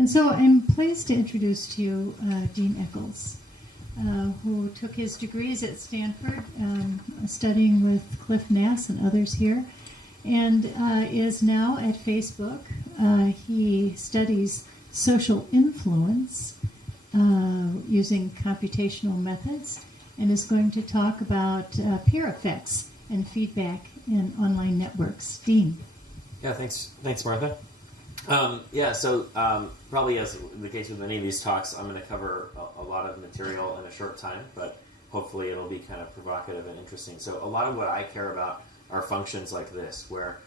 And so I'm pleased to introduce to you Dean Eccles, who took his degrees at Stanford, studying with Cliff Nass and others here, and is now at Facebook. He studies social influence using computational methods, and is going to talk about peer effects and feedback in online networks. Dean. Yeah, thanks, Martha. Probably as the case with many of these talks, I'm going to cover a lot of material in a short time, but hopefully it'll be kind of provocative and interesting. So a lot of what I care about are functions like this, where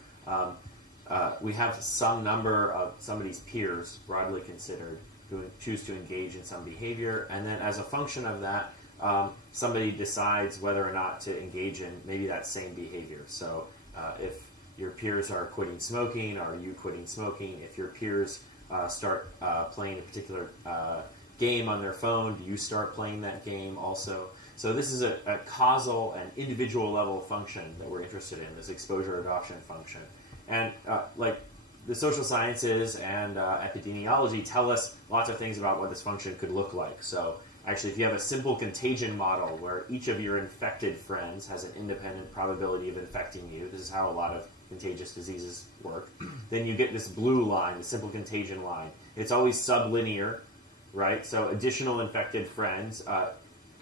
we have some number of somebody's peers, broadly considered, who choose to engage in some behavior, and then as a function of that, somebody decides whether or not to engage in maybe that same behavior. So if your peers are quitting smoking, are you quitting smoking? If your peers start playing a particular game on their phone, do you start playing that game also? So this is a causal and individual level function that we're interested in, this exposure adoption function. And like the social sciences and epidemiology tell us lots of things about what this function could look like. So actually, if you have a simple contagion model where each of your infected friends has an independent probability of infecting you, this is how a lot of contagious diseases work, then you get this blue line, the simple contagion line. It's always sublinear, right? So additional infected friends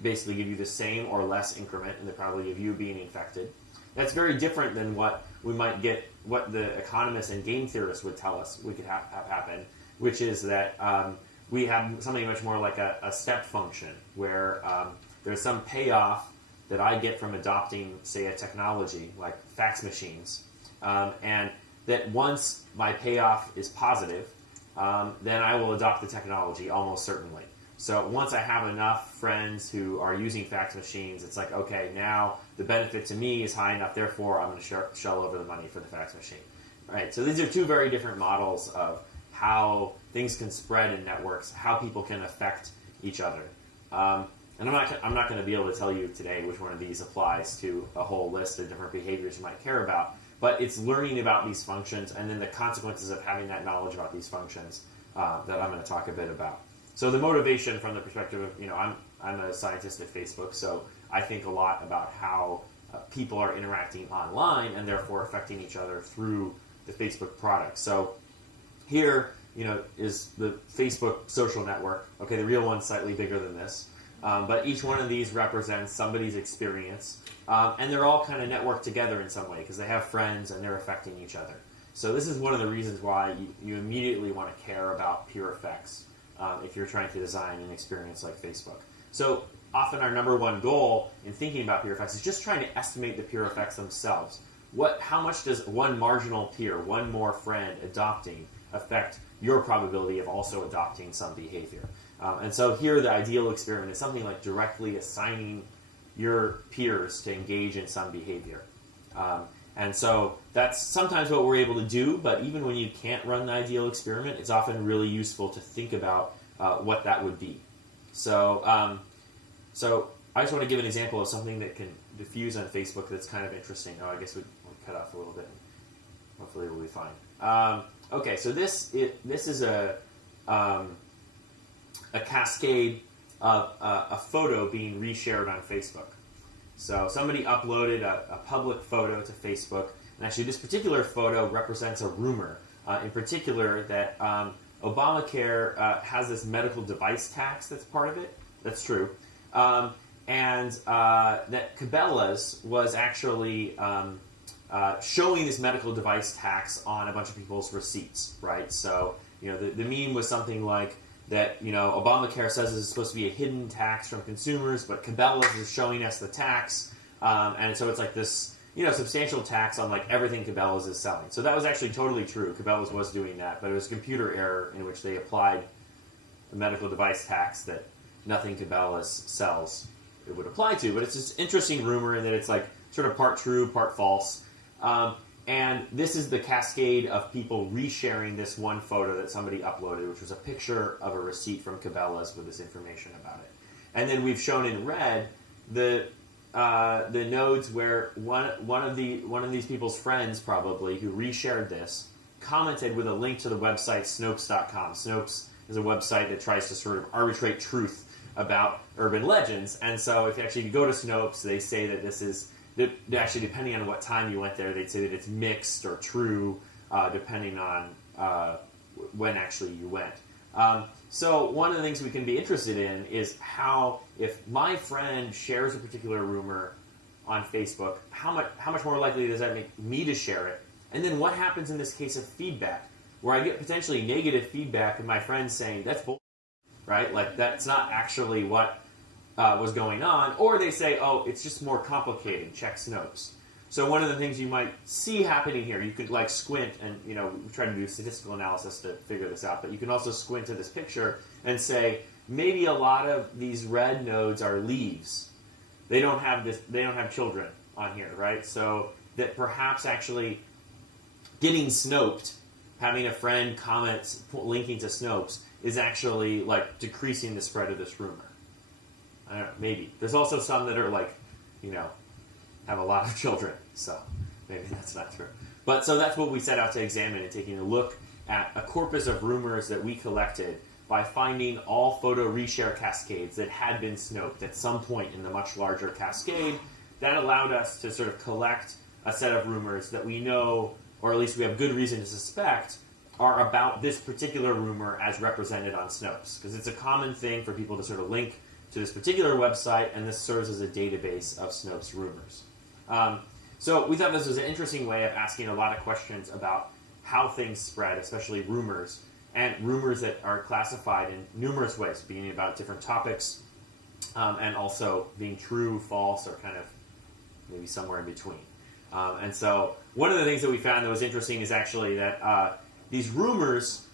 basically give you the same or less increment in the probability of you being infected. That's very different than what we might get, what the economists and game theorists would tell us we could have happen, which is that we have something much more like a step function, where there's some payoff that I get from adopting, say, a technology like fax machines, and that once my payoff is positive, then I will adopt the technology almost certainly. So once I have enough friends who are using fax machines, it's like, okay, now the benefit to me is high enough, therefore I'm going to shell over the money for the fax machine. All right, so these are two very different models of how things can spread in networks, how people can affect each other. And I'm not going to be able to tell you today which one of these applies to a whole list of different behaviors you might care about, but it's learning about these functions and then the consequences of having that knowledge about these functions that I'm going to talk a bit about. So the motivation from the perspective of, I'm a scientist at Facebook, so I think a lot about how people are interacting online and therefore affecting each other through the Facebook product. So here, is the Facebook social network. Okay, the real one's slightly bigger than this. But each one of these represents somebody's experience. And they're all kind of networked together in some way because they have friends and they're affecting each other. So this is one of the reasons why you immediately want to care about peer effects if you're trying to design an experience like Facebook. So often our number one goal in thinking about peer effects is just trying to estimate the peer effects themselves. How much does one marginal peer, one more friend adopting, affect your probability of also adopting some behavior? And so here the ideal experiment is something like directly assigning your peers to engage in some behavior. And so that's sometimes what we're able to do, but even when you can't run the ideal experiment, it's often really useful to think about what that would be. So I just want to give an example of something that can diffuse on Facebook that's kind of interesting. Oh, I guess we'll cut off a little bit. Hopefully we'll be fine. Okay, so this is a cascade of a photo being reshared on Facebook. So somebody uploaded a public photo to Facebook, and actually this particular photo represents a rumor, in particular that Obamacare has this medical device tax that's part of it. That's true. And that Cabela's was actually showing this medical device tax on a bunch of people's receipts, right? So, the meme was something like that, Obamacare says it's supposed to be a hidden tax from consumers, but Cabela's is showing us the tax, and so it's like this, substantial tax on like everything Cabela's is selling. So that was actually totally true. Cabela's was doing that, but it was a computer error in which they applied a medical device tax that nothing Cabela's sells it would apply to. But it's this interesting rumor in that it's like sort of part true, part false. And this is the cascade of people resharing this one photo that somebody uploaded, which was a picture of a receipt from Cabela's with this information about it. And then we've shown in red the nodes where one of these people's friends probably who reshared this commented with a link to the website Snopes.com. Snopes is a website that tries to sort of arbitrate truth about urban legends. And so if you go to Snopes, they say that this is, actually depending on what time you went there, they'd say that it's mixed or true, depending on when actually you went. So one of the things we can be interested in is how, if my friend shares a particular rumor on Facebook, how much more likely does that make me to share it? And then what happens in this case of feedback, where I get potentially negative feedback and my friends saying, that's bull, right? Like, that's not actually what was going on. Or they say, oh, it's just more complicated, check Snopes. So one of the things you might see happening here, you could like squint and, we try to do statistical analysis to figure this out, but you can also squint to this picture and say, maybe a lot of these red nodes are leaves. They don't have children on here, right? So that perhaps actually getting Snoped, having a friend comment linking to Snopes, is actually like decreasing the spread of this rumor. I don't know, maybe. There's also some that are like, have a lot of children, so maybe that's not true. But so that's what we set out to examine, and taking a look at a corpus of rumors that we collected by finding all photo reshare cascades that had been Snoped at some point in the much larger cascade. That allowed us to sort of collect a set of rumors that we know, or at least we have good reason to suspect, are about this particular rumor as represented on Snopes. Because it's a common thing for people to sort of link to this particular website, and this serves as a database of Snopes rumors. So we thought this was an interesting way of asking a lot of questions about how things spread, especially rumors, and rumors that are classified in numerous ways, being about different topics, and also being true, false, or kind of maybe somewhere in between. And so one of the things that we found that was interesting is actually that these rumors,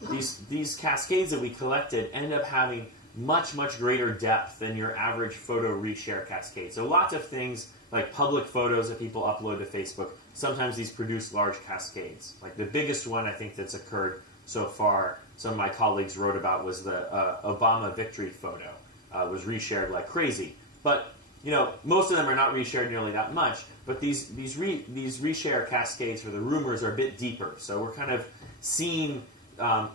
these cascades that we collected, end up having much, much greater depth than your average photo reshare cascade. So lots of things like public photos that people upload to Facebook, sometimes these produce large cascades. Like the biggest one I think that's occurred so far, some of my colleagues wrote about, was the Obama victory photo. Was reshared like crazy. But most of them are not reshared nearly that much, but these reshare cascades for the rumors are a bit deeper. So we're kind of seeing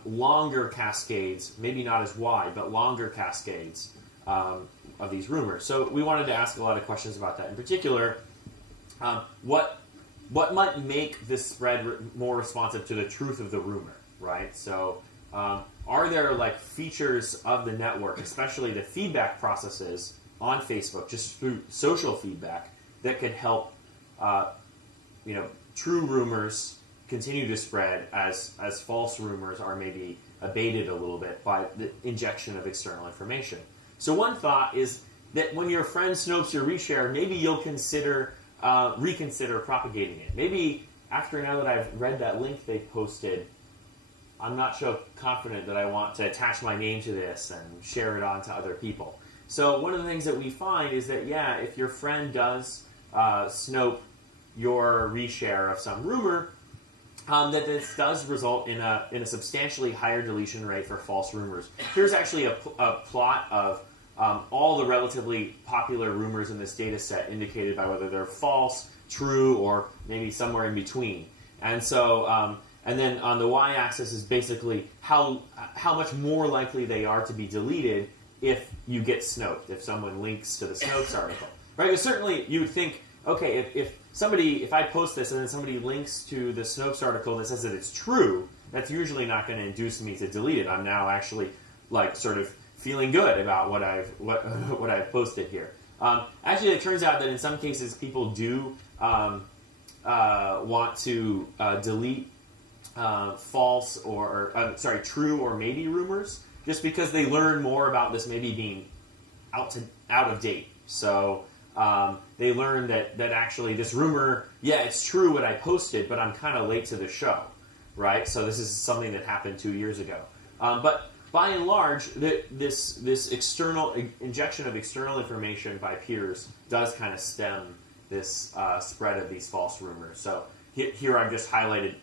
longer cascades, maybe not as wide, but longer cascades of these rumors. So we wanted to ask a lot of questions about that. In particular, what might make this spread more responsive to the truth of the rumor, right? So are there like features of the network, especially the feedback processes on Facebook, just through social feedback, that could help true rumors continue to spread as false rumors are maybe abated a little bit by the injection of external information? So one thought is that when your friend Snopes your reshare, maybe you'll reconsider propagating it. Maybe after, now that I've read that link they posted, I'm not so confident that I want to attach my name to this and share it on to other people. So one of the things that we find is that, if your friend does Snope your reshare of some rumor, that this does result in a substantially higher deletion rate for false rumors. Here's actually a plot of all the relatively popular rumors in this data set, indicated by whether they're false, true, or maybe somewhere in between. And so, and then on the y-axis is basically how much more likely they are to be deleted if you get Snoped, if someone links to the Snopes article. Right? Because certainly you would think, okay, if I post this and then somebody links to the Snopes article that says that it's true, that's usually not going to induce me to delete it. I'm now actually like sort of feeling good about what I've posted here. Actually, it turns out that in some cases people do want to delete false or true or maybe rumors, just because they learn more about this maybe being out of date. So they learn that actually this rumor, it's true what I posted, but I'm kind of late to the show, right? So this is something that happened 2 years ago. But by and large, this external injection of external information by peers does kind of stem this spread of these false rumors. So here I've just highlighted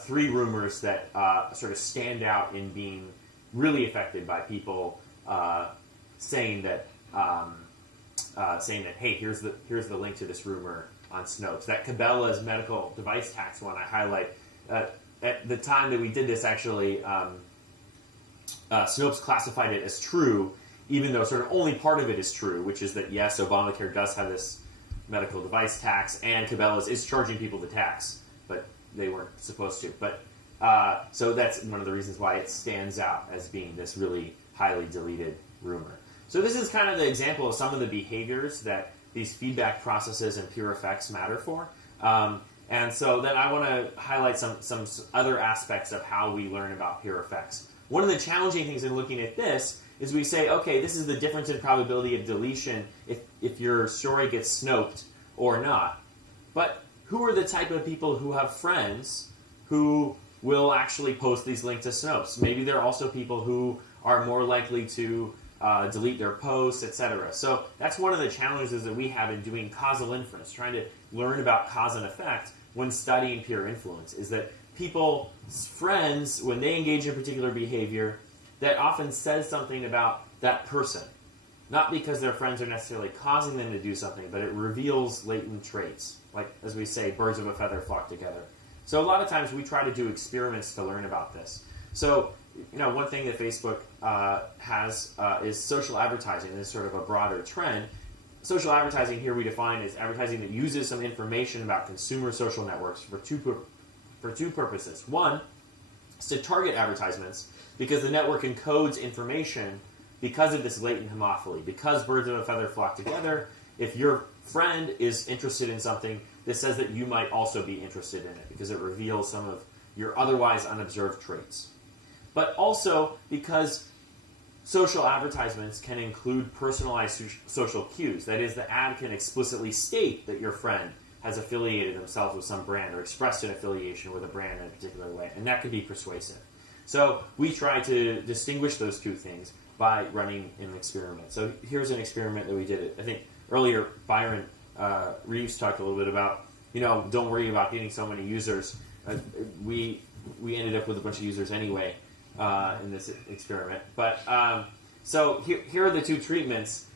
3 rumors that sort of stand out in being really affected by people saying that, hey, here's the link to this rumor on Snopes. That Cabela's medical device tax one I highlight. At the time that we did this, actually, Snopes classified it as true, even though sort of only part of it is true, which is that yes, Obamacare does have this medical device tax, and Cabela's is charging people the tax, but they weren't supposed to. But so that's one of the reasons why it stands out as being this really highly deleted rumor. So this is kind of the example of some of the behaviors that these feedback processes and peer effects matter for. And so then I want to highlight some other aspects of how we learn about peer effects. One of the challenging things in looking at this is we say, okay, this is the difference in probability of deletion if your story gets snoped or not. But who are the type of people who have friends who will actually post these links to Snopes? Maybe they're also people who are more likely to delete their posts, etc. So that's one of the challenges that we have in doing causal inference, trying to learn about cause and effect when studying peer influence, is that people's friends, when they engage in particular behavior, that often says something about that person. Not because their friends are necessarily causing them to do something, but it reveals latent traits. Like, as we say, birds of a feather flock together. So a lot of times we try to do experiments to learn about this. So, one thing that Facebook has is social advertising. This is sort of a broader trend. Social advertising here we define as advertising that uses some information about consumer social networks for two purposes. One is to target advertisements because the network encodes information because of this latent homophily. Because birds of a feather flock together, if your friend is interested in something, this says that you might also be interested in it because it reveals some of your otherwise unobserved traits. But also because social advertisements can include personalized social cues. That is, the ad can explicitly state that your friend has affiliated themselves with some brand or expressed an affiliation with a brand in a particular way, and that can be persuasive. So we try to distinguish those two things by running an experiment. So here's an experiment that we did. I think earlier Byron Reeves talked a little bit about, don't worry about getting so many users. We ended up with a bunch of users anyway in this experiment. But so here are the two treatments.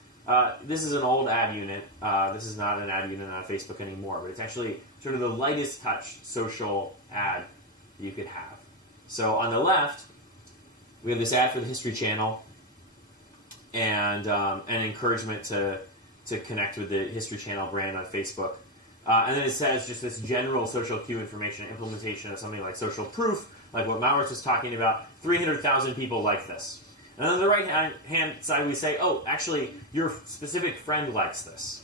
This is an old ad unit. This is not an ad unit on Facebook anymore, but it's actually sort of the lightest touch social ad you could have. So on the left, we have this ad for the History Channel and an encouragement to connect with the History Channel brand on Facebook. And then it says just this general social cue information implementation of something like social proof, like what Maurits was talking about. 300,000 people like this. And on the right-hand side, we say, oh, actually, your specific friend likes this.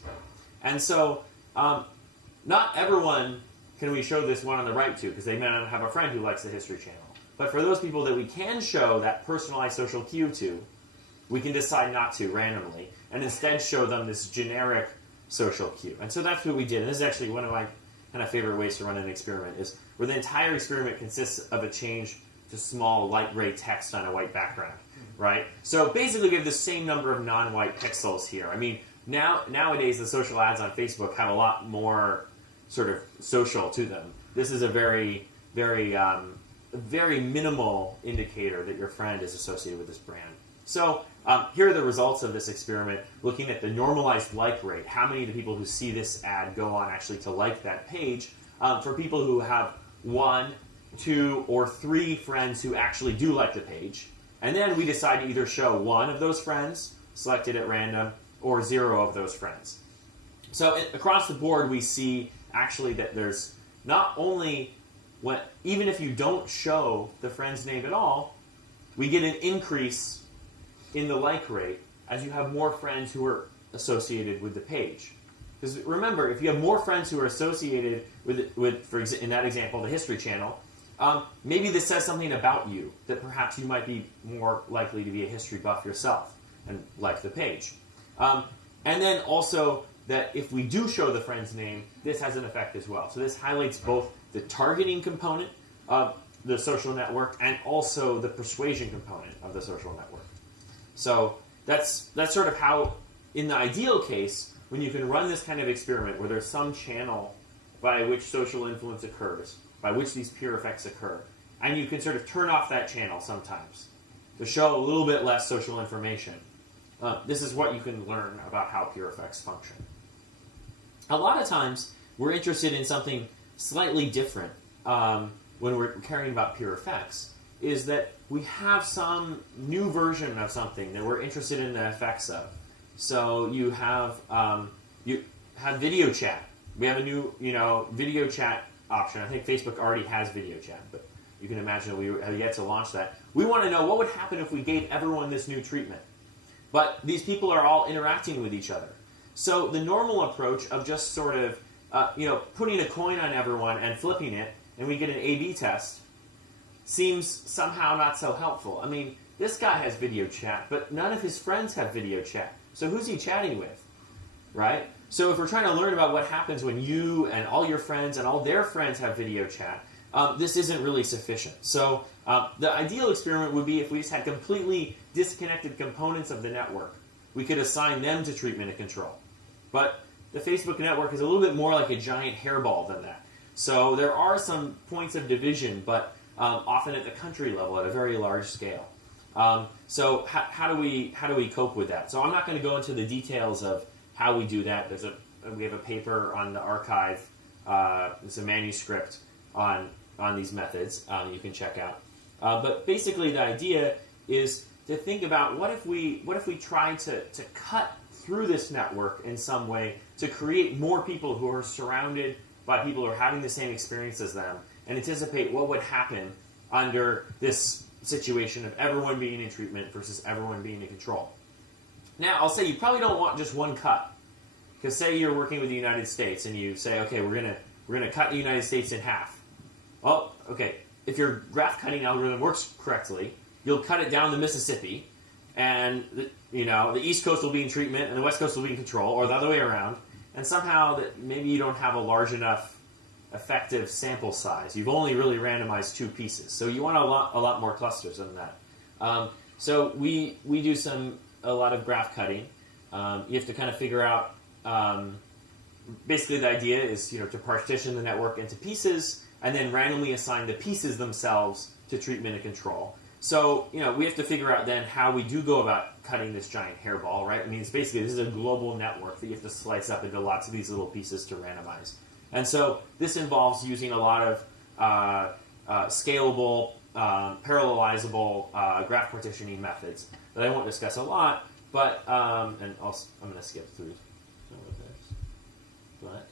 And so not everyone can we show this one on the right to, because they may not have a friend who likes the History Channel. But for those people that we can show that personalized social cue to, we can decide not to randomly, and instead show them this generic social cue. And so that's what we did. And this is actually one of my kind of favorite ways to run an experiment, is where the entire experiment consists of a change to small light gray text on a white background, right? So basically we have the same number of non-white pixels here. I mean, nowadays the social ads on Facebook have a lot more sort of social to them. This is a very, very, very minimal indicator that your friend is associated with this brand. So here are the results of this experiment, looking at the normalized like rate. How many of the people who see this ad go on actually to like that page? For people who have 1, 2, or 3 friends who actually do like the page. And then we decide to either show 1 of those friends, selected at random, or 0 of those friends. So across the board, we see actually that there's not only, even if you don't show the friend's name at all, we get an increase in the like rate as you have more friends who are associated with the page. Because remember, if you have more friends who are associated with in that example, the History Channel, maybe this says something about you, that perhaps you might be more likely to be a history buff yourself and like the page. And then also that if we do show the friend's name, this has an effect as well. So this highlights both the targeting component of the social network and also the persuasion component of the social network. So that's sort of how, in the ideal case, when you can run this kind of experiment where there's some channel by which social influence occurs, by which these peer effects occur, and you can sort of turn off that channel sometimes to show a little bit less social information, this is what you can learn about how peer effects function. A lot of times, we're interested in something slightly different when we're caring about peer effects. is that we have some new version of something that we're interested in the effects of. So you have video chat. We have a new video chat option. I think Facebook already has video chat, but you can imagine we have yet to launch that. We want to know what would happen if we gave everyone this new treatment. But these people are all interacting with each other. So the normal approach of just sort of putting a coin on everyone and flipping it, and we get an A/B test, seems somehow not so helpful. I mean, this guy has video chat, but none of his friends have video chat. So who's he chatting with, right? So if we're trying to learn about what happens when you and all your friends and all their friends have video chat, this isn't really sufficient. So the ideal experiment would be if we just had completely disconnected components of the network. We could assign them to treatment and control. But the Facebook network is a little bit more like a giant hairball than that. So there are some points of division, but often at the country level at a very large scale. So how do we cope with that? So I'm not going to go into the details of how we do that. We have a paper on the archive. It's a manuscript on these methods you can check out. But basically, the idea is to think about what if we try to cut through this network in some way to create more people who are surrounded by people who are having the same experience as them, and anticipate what would happen under this situation of everyone being in treatment versus everyone being in control. Now, I'll say you probably don't want just one cut, because say you're working with the United States and you say, okay, we're gonna cut the United States in half. Well, okay, if your graph cutting algorithm works correctly, you'll cut it down the Mississippi, and the East Coast will be in treatment and the West Coast will be in control, or the other way around, and somehow that maybe you don't have a large enough effective sample size. You've only really randomized 2 pieces, so you want a lot more clusters than that. So we do a lot of graph cutting. You have to kind of figure out. Basically, the idea is to partition the network into pieces and then randomly assign the pieces themselves to treatment and control. So we have to figure out then how we do go about cutting this giant hairball, right? I mean, it's basically this is a global network that you have to slice up into lots of these little pieces to randomize. And so this involves using a lot of scalable, parallelizable graph partitioning methods that I won't discuss a lot, but and also, I'm going to skip through some of this. But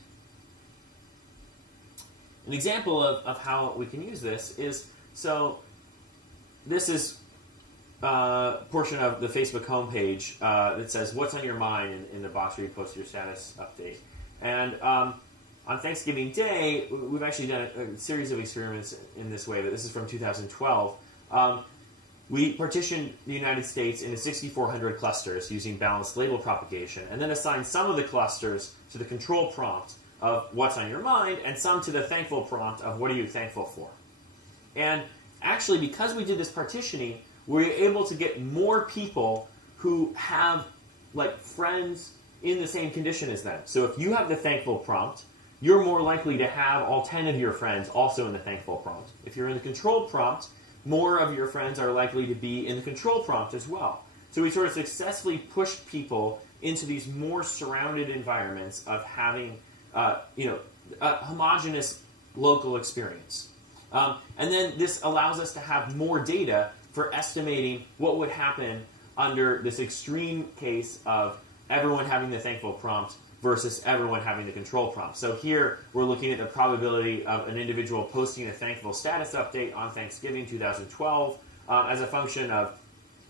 an example of how we can use this is, so this is a portion of the Facebook homepage that says, what's on your mind in the box where you post your status update. And on Thanksgiving Day, we've actually done a series of experiments in this way, but this is from 2012. We partitioned the United States into 6,400 clusters using balanced label propagation, and then assigned some of the clusters to the control prompt of what's on your mind, and some to the thankful prompt of what are you thankful for. And actually, because we did this partitioning, we were able to get more people who have friends in the same condition as them. So if you have the thankful prompt, you're more likely to have all 10 of your friends also in the thankful prompt. If you're in the control prompt, more of your friends are likely to be in the control prompt as well. So we sort of successfully pushed people into these more surrounded environments of having a homogeneous local experience. And then this allows us to have more data for estimating what would happen under this extreme case of everyone having the thankful prompt versus everyone having the control prompt. So here we're looking at the probability of an individual posting a thankful status update on Thanksgiving 2012 as a function of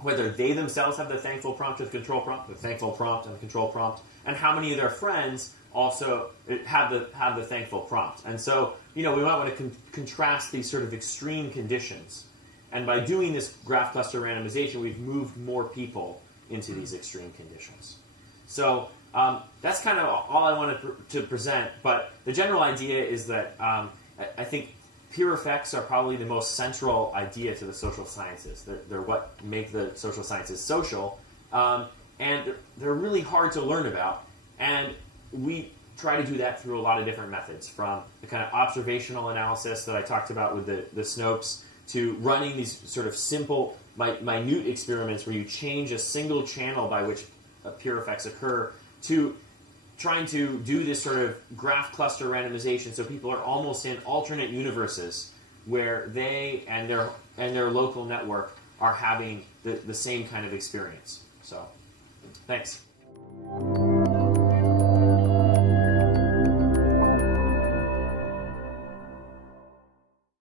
whether they themselves have the thankful prompt or the control prompt, the thankful prompt and the control prompt, and how many of their friends also have the thankful prompt. And so, we might want to contrast these sort of extreme conditions. And by doing this graph cluster randomization, we've moved more people into these extreme conditions. So that's kind of all I wanted to present. But the general idea is that I think peer effects are probably the most central idea to the social sciences. They're what make the social sciences social. And they're really hard to learn about. And we try to do that through a lot of different methods, from the kind of observational analysis that I talked about with the SNOPEs, to running these sort of simple, minute experiments where you change a single channel by which peer effects occur, to trying to do this sort of graph cluster randomization so people are almost in alternate universes where they and their local network are having the same kind of experience. So, thanks.